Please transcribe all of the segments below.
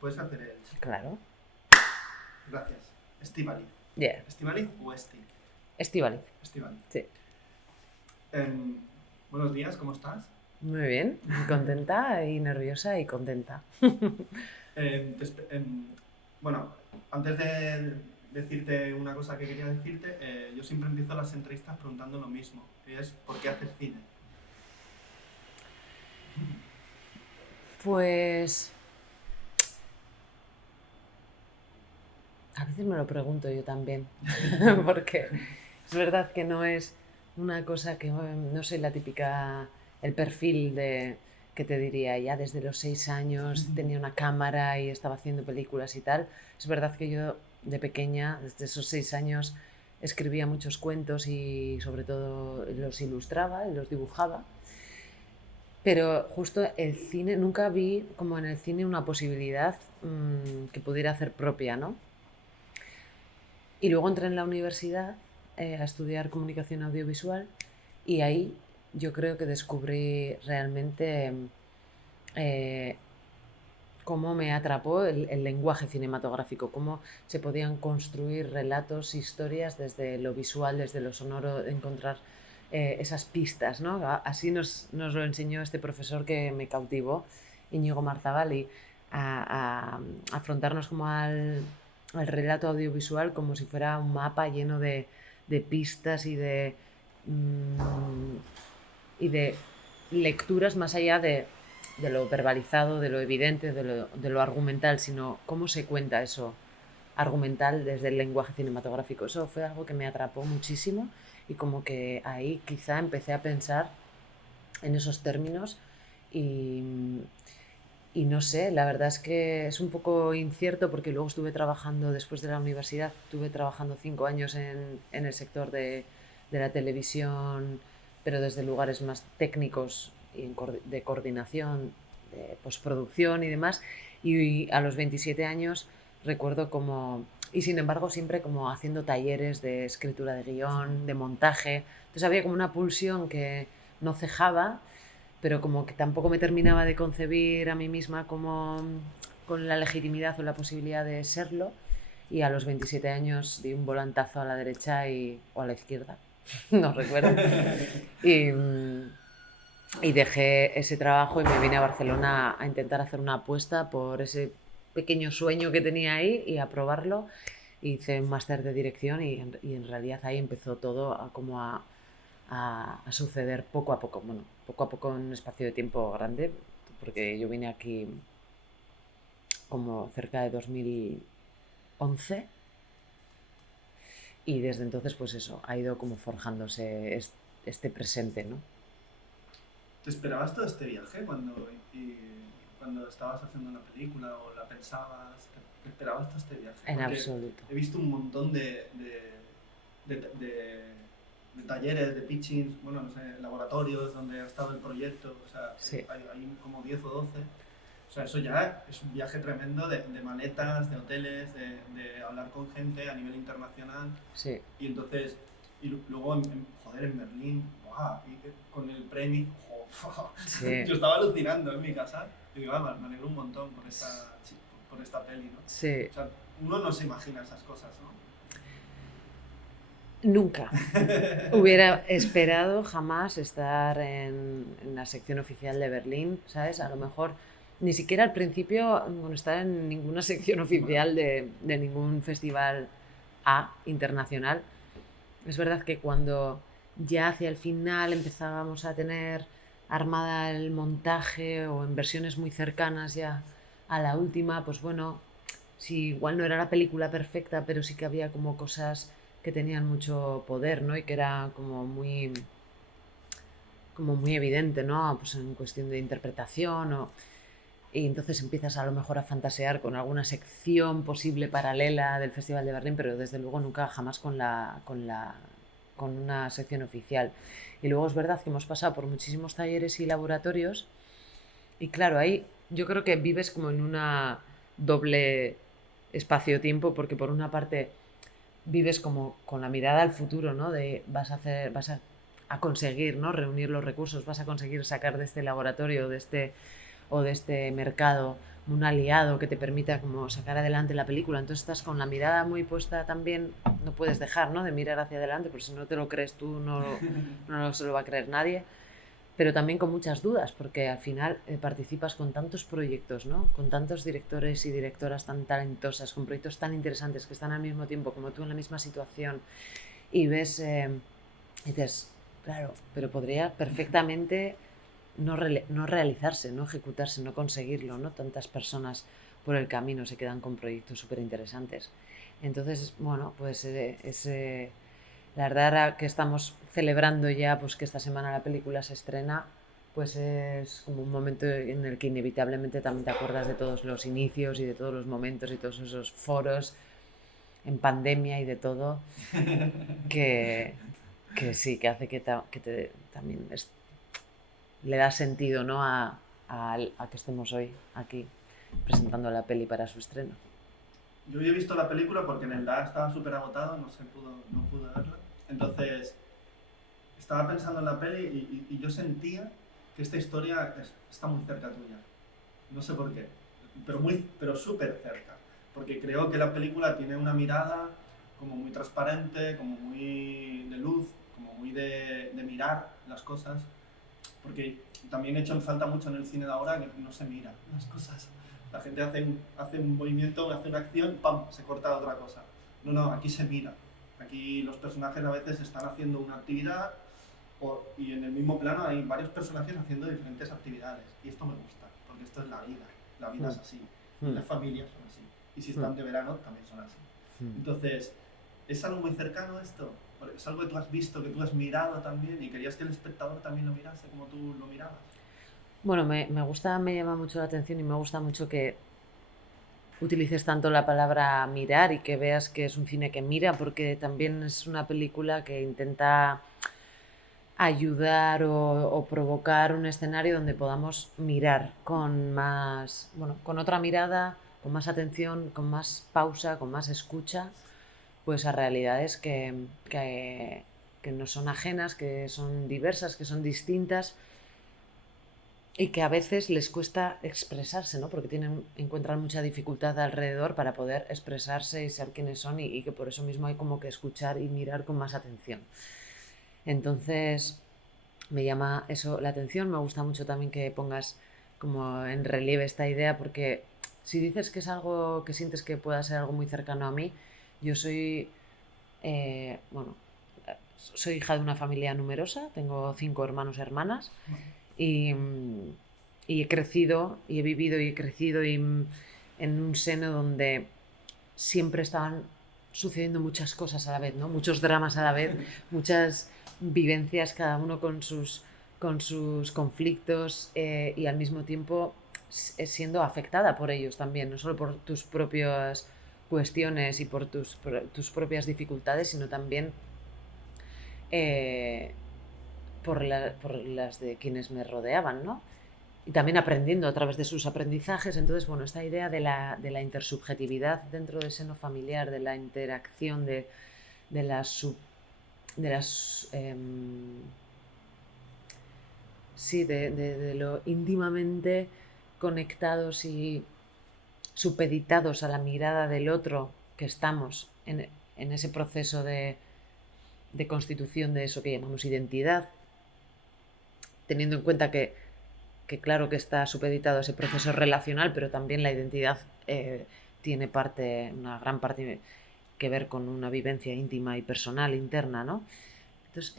¿Puedes hacer el chiste? Claro. Gracias. Estíbaliz. Yeah. ¿Estíbaliz o Esti? Estíbaliz. Estíbaliz. Sí. Buenos días, ¿cómo estás? Muy bien. Contenta y nerviosa y contenta. Bueno, antes de decirte una cosa que quería decirte, yo siempre empiezo las entrevistas preguntando lo mismo, que es ¿por qué haces cine? Pues... a veces me lo pregunto yo también, porque es verdad que no es una cosa que no soy la típica, el perfil de que te diría, ya desde los 6 años tenía una cámara y estaba haciendo películas y tal. Es verdad que yo de pequeña, desde esos 6 años, escribía muchos cuentos y sobre todo los ilustraba y los dibujaba. Pero justo el cine, nunca vi como en el cine una posibilidad que pudiera hacer propia, ¿no? Y luego entré en la universidad a estudiar comunicación audiovisual y ahí yo creo que descubrí realmente cómo me atrapó el lenguaje cinematográfico, cómo se podían construir relatos, historias desde lo visual, desde lo sonoro, encontrar esas pistas, ¿no? Así nos lo enseñó este profesor que me cautivó, Íñigo Marzabali, a afrontarnos como al relato audiovisual como si fuera un mapa lleno de pistas y de lecturas más allá de lo verbalizado, de lo evidente, de lo argumental, sino cómo se cuenta eso argumental desde el lenguaje cinematográfico. Eso fue algo que me atrapó muchísimo y como que ahí quizá empecé a pensar en esos términos y no sé, la verdad es que es un poco incierto porque luego estuve trabajando, después de la universidad, estuve trabajando 5 años en el sector de la televisión, pero desde lugares más técnicos y de coordinación, de postproducción y demás. Y a los 27 años recuerdo como, y sin embargo siempre como haciendo talleres de escritura de guión, de montaje. Entonces había como una pulsión que no cejaba, pero como que tampoco me terminaba de concebir a mí misma como con la legitimidad o la posibilidad de serlo. Y a los 27 años di un volantazo a la derecha o a la izquierda, no recuerdo. Y, y dejé ese trabajo y me vine a Barcelona a intentar hacer una apuesta por ese pequeño sueño que tenía ahí y a probarlo. Hice un máster de dirección y en realidad ahí empezó todo a suceder poco a poco. Bueno, poco a poco en un espacio de tiempo grande, porque yo vine aquí como cerca de 2011 y desde entonces pues eso, ha ido como forjándose este presente, ¿no? ¿Te esperabas todo este viaje cuando estabas haciendo una película o la pensabas? ¿Te esperabas todo este viaje? En Porque absoluto. he visto un montón de talleres, de pitchings, bueno, no sé, laboratorios donde ha estado el proyecto, o sea, Sí. hay como 10 o 12. O sea, eso ya es un viaje tremendo de maletas, de hoteles, de hablar con gente a nivel internacional. Sí. Y entonces, luego, joder, en Berlín, ¡buah! Y con el premio, Sí. yo estaba alucinando en mi casa. Y digo, me alegro un montón por esta peli, ¿no? Sí. O sea, uno no se imagina esas cosas, ¿no? Nunca hubiera esperado jamás estar en la sección oficial de Berlín, ¿sabes? A lo mejor ni siquiera al principio no estar en ninguna sección oficial de ningún festival internacional. Es verdad que cuando ya hacia el final empezábamos a tener armada el montaje o en versiones muy cercanas ya a la última, pues bueno, sí, igual no era la película perfecta, pero sí que había como cosas que tenían mucho poder, ¿no? Y que era como muy evidente, ¿no? Pues en cuestión de interpretación y entonces empiezas a lo mejor a fantasear con alguna sección posible paralela del Festival de Berlín, pero desde luego nunca jamás con una sección oficial. Y luego es verdad que hemos pasado por muchísimos talleres y laboratorios y claro, ahí yo creo que vives como en una doble espacio-tiempo porque por una parte vives como con la mirada al futuro, ¿no? De a conseguir, ¿no? Reunir los recursos, vas a conseguir sacar de este laboratorio, de este o de este mercado, un aliado que te permita como sacar adelante la película. Entonces estás con la mirada muy puesta también, no puedes dejar, ¿no?, de mirar hacia adelante, porque si no te lo crees tú, no se lo va a creer nadie. Pero también con muchas dudas, porque al final participas con tantos proyectos, ¿no?, con tantos directores y directoras tan talentosas, con proyectos tan interesantes que están al mismo tiempo como tú en la misma situación, y ves, y dices, claro, pero podría perfectamente no realizarse, no ejecutarse, no conseguirlo, ¿no? Tantas personas por el camino se quedan con proyectos súper interesantes. Entonces, bueno, pues la verdad, ahora que estamos celebrando ya pues que esta semana la película se estrena, pues es como un momento en el que inevitablemente también te acuerdas de todos los inicios y de todos los momentos y todos esos foros en pandemia y de todo que, que sí, que hace que también le da sentido, ¿no?, a que estemos hoy aquí presentando la peli para su estreno. Yo he visto la película porque en el DA estaba súper agotado, no pude verla. Entonces, estaba pensando en la peli y yo sentía que esta historia está muy cerca tuya. No sé por qué, pero súper cerca. Porque creo que la película tiene una mirada como muy transparente, como muy de luz, como muy de mirar las cosas. Porque también he hecho en falta mucho en el cine de ahora que no se mira las cosas. La gente hace un movimiento, hace una acción, ¡pam!, se corta otra cosa. No, aquí se mira. Aquí los personajes a veces están haciendo una actividad y en el mismo plano hay varios personajes haciendo diferentes actividades. Y esto me gusta, porque esto es la vida. La vida es así. Y las familias son así. Y si están de verano, también son así. Entonces, ¿es algo muy cercano esto? Es algo que tú has visto, que tú has mirado también y querías que el espectador también lo mirase como tú lo mirabas. Bueno, me gusta, me llama mucho la atención y me gusta mucho que utilices tanto la palabra mirar y que veas que es un cine que mira, porque también es una película que intenta ayudar o provocar un escenario donde podamos mirar con más, bueno, con otra mirada, con más atención, con más pausa, con más escucha, pues a realidades que no son ajenas, que son diversas, que son distintas y que a veces les cuesta expresarse, ¿no?, porque encuentran mucha dificultad alrededor para poder expresarse y ser quienes son, y que por eso mismo hay como que escuchar y mirar con más atención. Entonces, me llama eso la atención. Me gusta mucho también que pongas como en relieve esta idea, porque si dices que es algo que sientes que pueda ser algo muy cercano a mí, yo bueno, soy hija de una familia numerosa, tengo 5 hermanos y hermanas, y, y he crecido y he vivido y he crecido en un seno donde siempre estaban sucediendo muchas cosas a la vez, ¿no?, muchos dramas a la vez, muchas vivencias, cada uno con sus conflictos, y al mismo tiempo siendo afectada por ellos también, no solo por tus propias cuestiones y por tus propias dificultades, sino también eh, por las de quienes me rodeaban, ¿no? Y también aprendiendo a través de sus aprendizajes. Entonces, bueno, esta idea de la intersubjetividad dentro del seno familiar, de la interacción, de las sí, de lo íntimamente conectados y supeditados a la mirada del otro que estamos en ese proceso de constitución de eso que llamamos identidad, teniendo en cuenta que claro que está supeditado a ese proceso relacional, pero también la identidad tiene una gran parte que ver con una vivencia íntima y personal interna, ¿no? Entonces,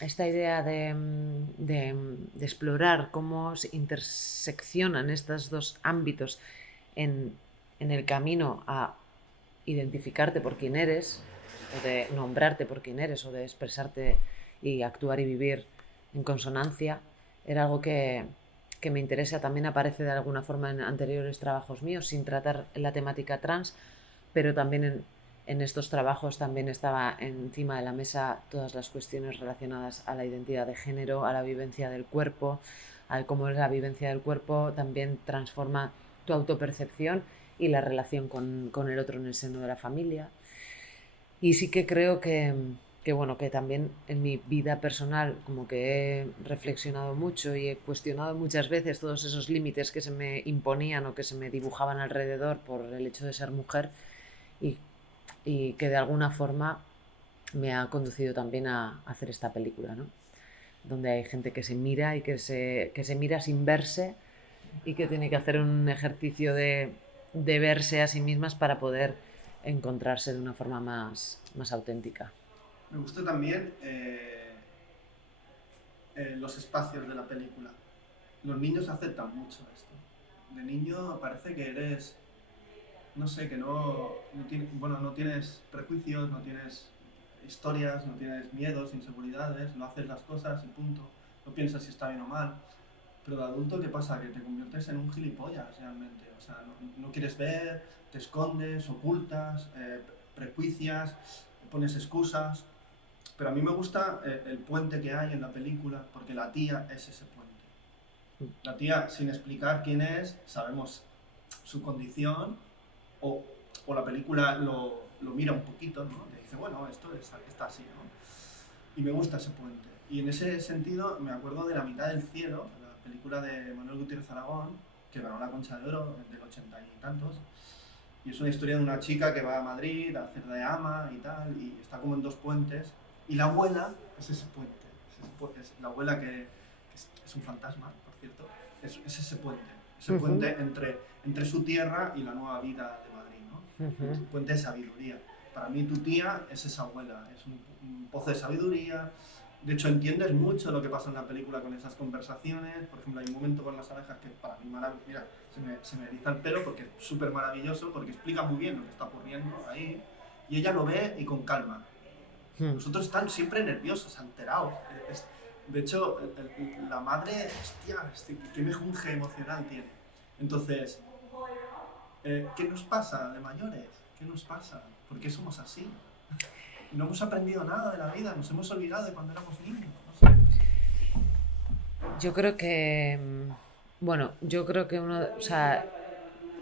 esta idea de explorar cómo se interseccionan estos dos ámbitos en el camino a identificarte por quién eres, o de nombrarte por quién eres, o de expresarte y actuar y vivir en consonancia, era algo que me interesa. También aparece de alguna forma en anteriores trabajos míos, sin tratar la temática trans, pero también en estos trabajos también estaba encima de la mesa todas las cuestiones relacionadas a la identidad de género, a la vivencia del cuerpo, a cómo la vivencia del cuerpo también transforma tu autopercepción y la relación con el otro en el seno de la familia. Y sí que creo que bueno, que también en mi vida personal como que he reflexionado mucho y he cuestionado muchas veces todos esos límites que se me imponían o que se me dibujaban alrededor por el hecho de ser mujer y, y que de alguna forma me ha conducido también a hacer esta película, ¿no? Donde hay gente que se mira y que se mira sin verse y que tiene que hacer un ejercicio de verse a sí mismas para poder encontrarse de una forma más auténtica. Me gustó también los espacios de la película. Los niños aceptan mucho esto. De niño parece que eres, no sé, que no tienes prejuicios, no tienes historias, no tienes miedos, inseguridades, no haces las cosas y punto. No piensas si está bien o mal. Pero de adulto, ¿qué pasa? Que te conviertes en un gilipollas realmente. O sea, no quieres ver, te escondes, ocultas, prejuicias, pones excusas. Pero a mí me gusta el puente que hay en la película, porque la tía es ese puente. La tía, sin explicar quién es, sabemos su condición, o la película lo mira un poquito, ¿no? Le dice, bueno, esto está así, ¿no? Y me gusta ese puente. Y en ese sentido me acuerdo de La mitad del cielo, la película de Manuel Gutiérrez Aragón, que ganó la Concha de Oro del 80 y tantos. Y es una historia de una chica que va a Madrid a hacer de ama y tal, y está como en dos puentes. Y la abuela es ese puente. Es la abuela que es un fantasma, por cierto. Es ese puente. Ese puente entre su tierra y la nueva vida de Madrid, ¿no? Un puente de sabiduría. Para mí tu tía es esa abuela, es un pozo de sabiduría. De hecho, entiendes mucho lo que pasa en la película con esas conversaciones. Por ejemplo, hay un momento con las abejas que para mí, mira, se me eriza el pelo porque es súper maravilloso, porque explica muy bien lo que está ocurriendo ahí. Y ella lo ve y con calma. Nosotros están siempre nerviosos, alterados. De hecho, la madre, hostia, qué mejunje emocional tiene. Entonces, ¿qué nos pasa de mayores? ¿Qué nos pasa? ¿Por qué somos así? No hemos aprendido nada de la vida, nos hemos olvidado de cuando éramos niños. No sé. Yo creo que, bueno, yo creo que o sea,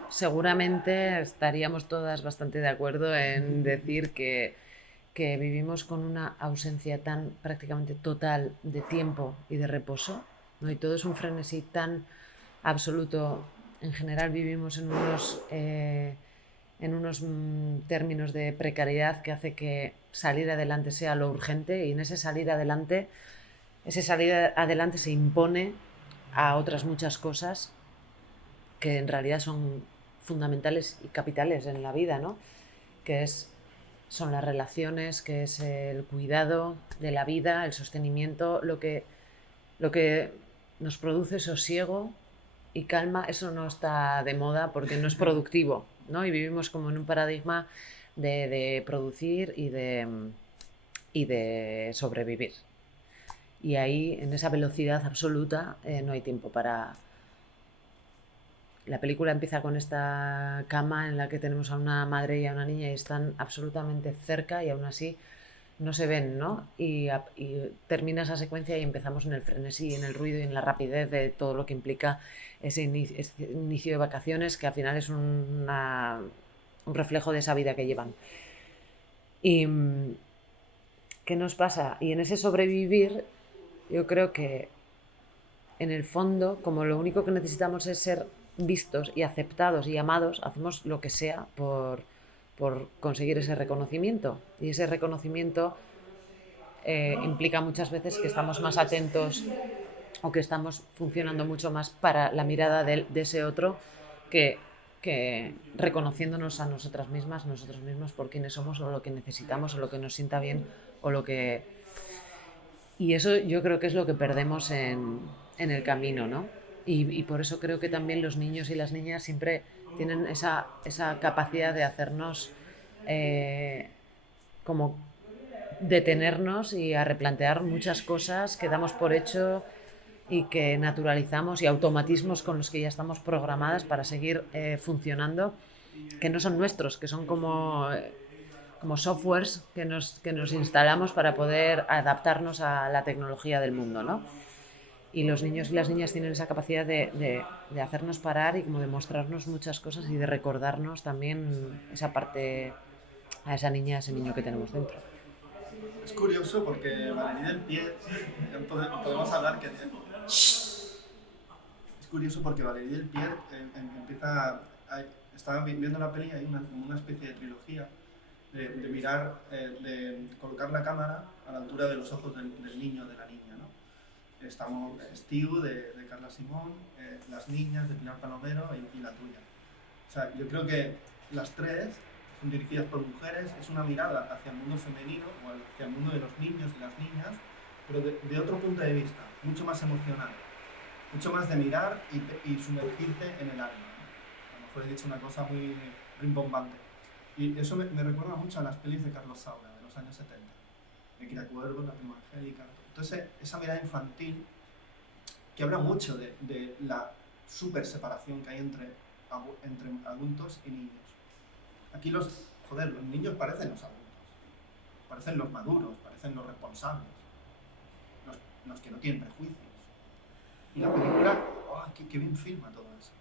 seguramente estaríamos todas bastante de acuerdo en decir que vivimos con una ausencia tan prácticamente total de tiempo y de reposo, ¿no? Y todo es un frenesí tan absoluto. En general vivimos en unos términos de precariedad que hace que salir adelante sea lo urgente, y en ese salir adelante se impone a otras muchas cosas que en realidad son fundamentales y capitales en la vida, ¿no? Que son las relaciones, que es el cuidado de la vida, el sostenimiento, lo que nos produce sosiego y calma. Eso no está de moda porque no es productivo, ¿no? Y vivimos como en un paradigma de producir y de sobrevivir. Y ahí, en esa velocidad absoluta, no hay tiempo para... La película empieza con esta cama en la que tenemos a una madre y a una niña y están absolutamente cerca y aún así no se ven, ¿no? Y termina esa secuencia y empezamos en el frenesí, en el ruido y en la rapidez de todo lo que implica ese inicio de vacaciones, que al final es un reflejo de esa vida que llevan. Y ¿qué nos pasa? Y en ese sobrevivir, yo creo que en el fondo, como lo único que necesitamos es ser vistos y aceptados y amados, hacemos lo que sea por conseguir ese reconocimiento. Y ese reconocimiento implica muchas veces que estamos más atentos o que estamos funcionando mucho más para la mirada de ese otro que reconociéndonos a nosotros mismos por quienes somos o lo que necesitamos o lo que nos sienta bien o lo que... Y eso yo creo que es lo que perdemos en el camino, ¿no? Y por eso creo que también los niños y las niñas siempre tienen esa capacidad de hacernos como detenernos y a replantear muchas cosas que damos por hecho y que naturalizamos, y automatismos con los que ya estamos programadas para seguir funcionando, que no son nuestros, que son como softwares que nos instalamos para poder adaptarnos a la tecnología del mundo, ¿no? Y los niños y las niñas tienen esa capacidad de hacernos parar y como de mostrarnos muchas cosas y de recordarnos también esa parte, a esa niña, a ese niño que tenemos dentro. Es curioso porque Valérie Delpierre, podemos hablar que... Es curioso porque Valérie Delpierre empieza... Estaba viendo la peli y hay como una especie de trilogía de mirar, de colocar la cámara a la altura de los ojos del niño o de la niña, ¿no? Estamos Steve de Carla Simón, Las niñas de Pilar Palomero y la tuya. O sea, yo creo que las tres son dirigidas por mujeres, es una mirada hacia el mundo femenino o hacia el mundo de los niños y las niñas, pero de otro punto de vista, mucho más emocional, mucho más de mirar y sumergirte en el alma, ¿no? A lo mejor he dicho una cosa muy rimbombante. Y eso me recuerda mucho a las pelis de Carlos Saura, de los años 70. De Kira Cuervo, La prima Angélica. Entonces, esa mirada infantil que habla mucho de la super separación que hay entre adultos y niños. Aquí los niños parecen los adultos, parecen los maduros, parecen los responsables, los que no tienen prejuicios. Y la película, oh, qué bien filma todo eso.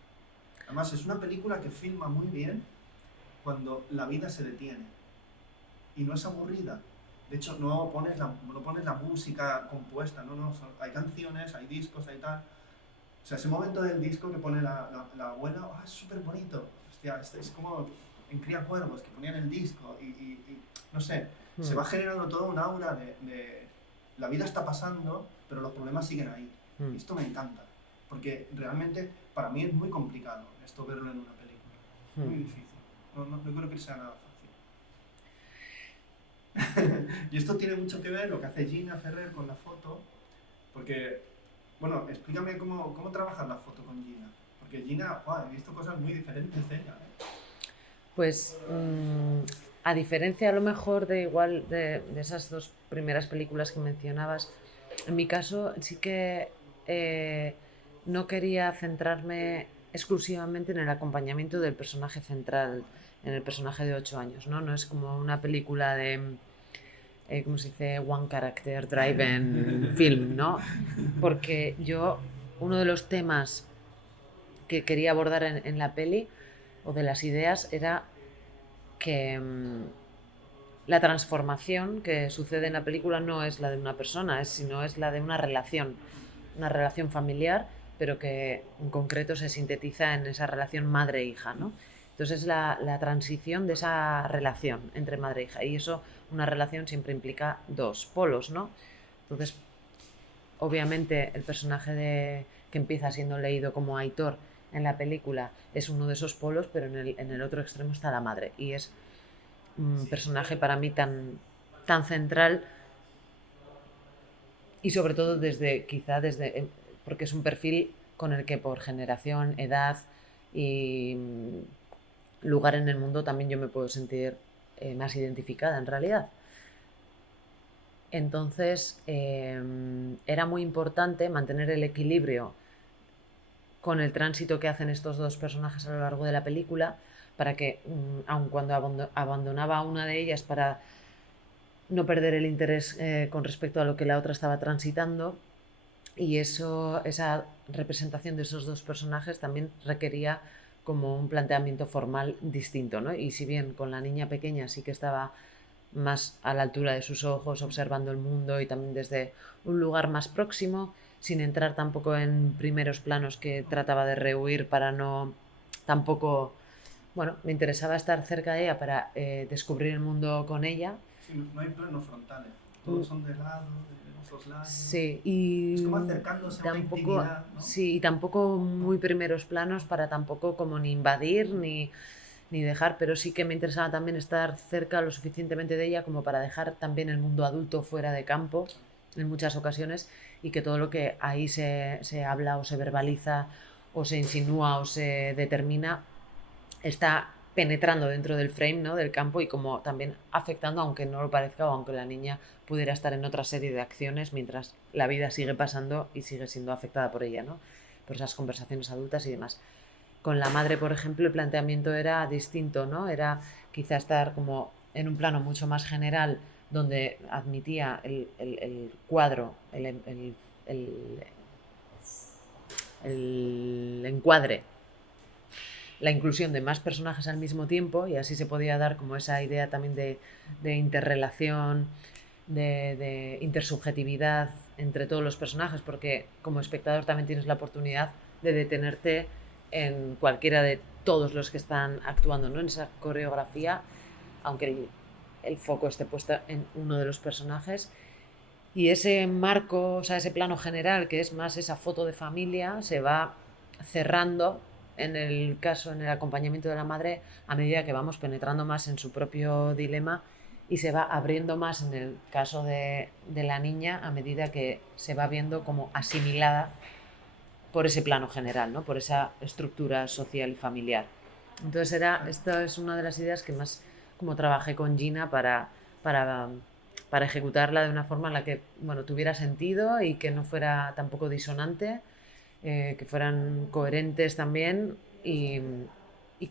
Además, es una película que filma muy bien cuando la vida se detiene y no es aburrida. De hecho, no pones la música compuesta, no, hay canciones, hay discos, hay tal. O sea, ese momento del disco que pone la abuela, oh, es súper bonito. Hostia, es como en Cría Cuervos, que ponían el disco y no sé, se va generando toda un aura de la vida está pasando, pero los problemas siguen ahí. Y esto me encanta, porque realmente para mí es muy complicado esto verlo en una película, muy difícil. No creo que sea nada fácil. Y esto tiene mucho que ver lo que hace Gina Ferrer con la foto, porque, bueno, explícame cómo trabajas la foto con Gina, porque Gina, wow, he visto cosas muy diferentes de ella. Pues, a diferencia a lo mejor de esas dos primeras películas que mencionabas, en mi caso sí que no quería centrarme exclusivamente en el acompañamiento del personaje central, en el personaje de 8 años, ¿no? No es como una película de, ¿cómo se dice? One character driven film, ¿no? Porque uno de los temas que quería abordar en la peli, o de las ideas, era que la transformación que sucede en la película no es la de una persona, sino es la de una relación familiar, pero que en concreto se sintetiza en esa relación madre-hija, ¿no? Entonces es la transición de esa relación entre madre e hija, y eso, una relación siempre implica dos polos, ¿no? Entonces, obviamente el personaje que empieza siendo leído como Aitor en la película es uno de esos polos, pero en el otro extremo está la madre, y es un personaje para mí tan central, y sobre todo porque es un perfil con el que por generación, edad y lugar en el mundo también yo me puedo sentir más identificada en realidad. Entonces era muy importante mantener el equilibrio con el tránsito que hacen estos dos personajes a lo largo de la película, para que, aun cuando abandonaba a una de ellas para no perder el interés con respecto a lo que la otra estaba transitando, y esa representación de esos dos personajes también requería como un planteamiento formal distinto, ¿no? Y si bien con la niña pequeña sí que estaba más a la altura de sus ojos, observando el mundo y también desde un lugar más próximo, sin entrar tampoco en primeros planos que trataba de rehuir para no tampoco... Bueno, me interesaba estar cerca de ella para descubrir el mundo con ella. Sí, no hay planos frontales, todos son de lado, de soslayo. Sí, y es como acercándose a una intimidad, ¿no? Sí, y tampoco muy primeros planos para tampoco como ni invadir ni dejar, pero sí que me interesaba también estar cerca lo suficientemente de ella como para dejar también el mundo adulto fuera de campo en muchas ocasiones, y que todo lo que ahí se habla o se verbaliza o se insinúa o se determina está penetrando dentro del frame, ¿no? Del campo, y como también afectando, aunque no lo parezca, o aunque la niña pudiera estar en otra serie de acciones mientras la vida sigue pasando y sigue siendo afectada por ella, ¿no? Por esas conversaciones adultas y demás. Con la madre, por ejemplo, el planteamiento era distinto, ¿no? Era quizá estar como en un plano mucho más general, donde admitía el cuadro, el encuadre, la inclusión de más personajes al mismo tiempo, y así se podía dar como esa idea también de interrelación de intersubjetividad entre todos los personajes, porque como espectador también tienes la oportunidad de detenerte en cualquiera de todos los que están actuando, ¿no? En esa coreografía, aunque el foco esté puesto en uno de los personajes. Y ese marco, o sea, ese plano general, que es más esa foto de familia, se va cerrando en el caso, en el acompañamiento de la madre, a medida que vamos penetrando más en su propio dilema, y se va abriendo más en el caso de la niña a medida que se va viendo como asimilada por ese plano general, ¿no? Por esa estructura social y familiar. Entonces esta es una de las ideas que más como trabajé con Gina para, para ejecutarla de una forma en la que bueno, tuviera sentido y que no fuera tampoco disonante, que fueran coherentes también y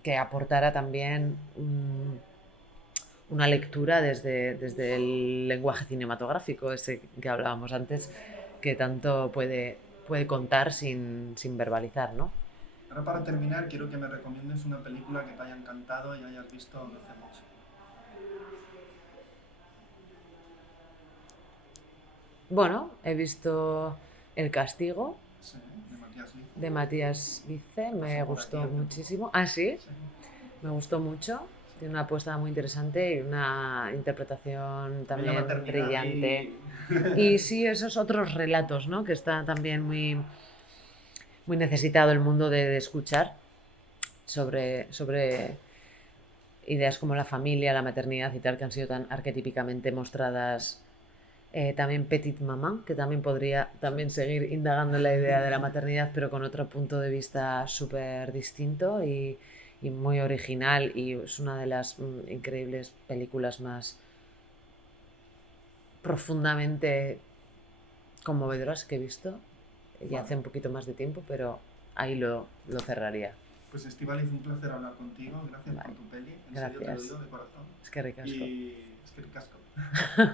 que aportara también una lectura desde el lenguaje cinematográfico, ese que hablábamos antes, que tanto puede contar sin verbalizar, ¿no? Ahora para terminar, quiero que me recomiendes una película que te haya encantado y hayas visto no hace mucho. Bueno, he visto El castigo Sí, de Matías Lee. de Matías Vice, me Pasó por aquí gustó hace poco. muchísimo. Ah, sí, Sí. me gustó mucho. Tiene una apuesta muy interesante y una interpretación También la también maternidad brillante. y... Y sí, esos otros relatos, ¿no? Que está también muy necesitado el mundo de escuchar sobre ideas como la familia, la maternidad y tal, que han sido tan arquetípicamente mostradas. También Petit Maman, que también podría también seguir indagando en la idea de la maternidad, pero con otro punto de vista súper distinto y muy original, y es una de las increíbles películas más profundamente conmovedoras que he visto. Ya Vale. hace un poquito más de tiempo, pero ahí lo cerraría. Pues Estíbaliz, un placer hablar contigo. Gracias Vale. por tu peli. En serio te lo Gracias. digo de corazón. Es que ricasco. Y es que ricasco.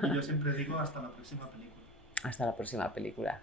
Y yo siempre digo hasta la próxima película. Hasta la próxima película.